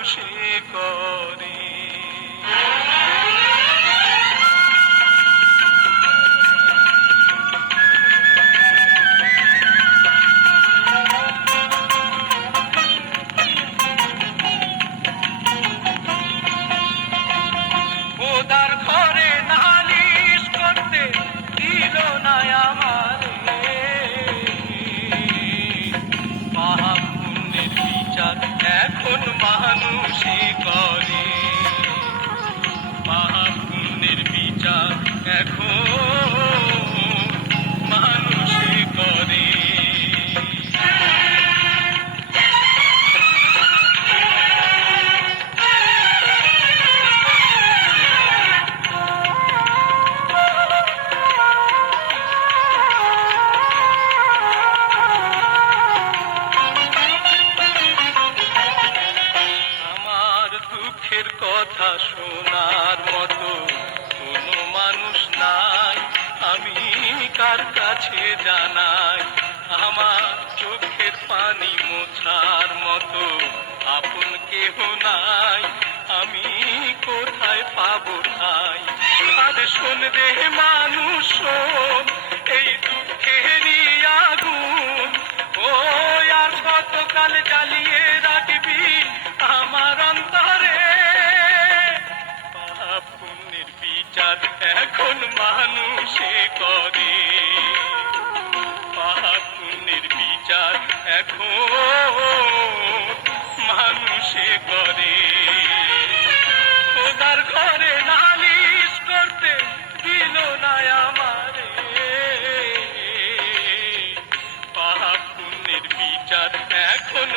মানুষে করে। খোদার ঘরে নালিশ করতে দিল না আমারে, পাপ পুণ্যের বিচার এখন মানুষে করে, পাপ পুণ্যের বিচার এখন মানুষে করে। দুঃখের কথা শোনার মতো কোনো মানুষ নাই, আমি কার কাছে জানাই? আমার চোখের পানি মোছার মতো আপন কেহ নাই, আমি কোথায় পাবো ঠাই? আর শোন রে মানুষ শোন, এই দুঃখেরই আগুন ও আর কতকাল জ্বালিয়ে রাখবি আমার অন্তরে? পাপ পুণ্যের বিচার এখন মানুষে করে, পাপ পুণ্যের বিচার এখন মানুষে করে। খোদার ঘরে নালিশ করতে দিল না আমারে, পাপ পুণ্যের বিচার এখন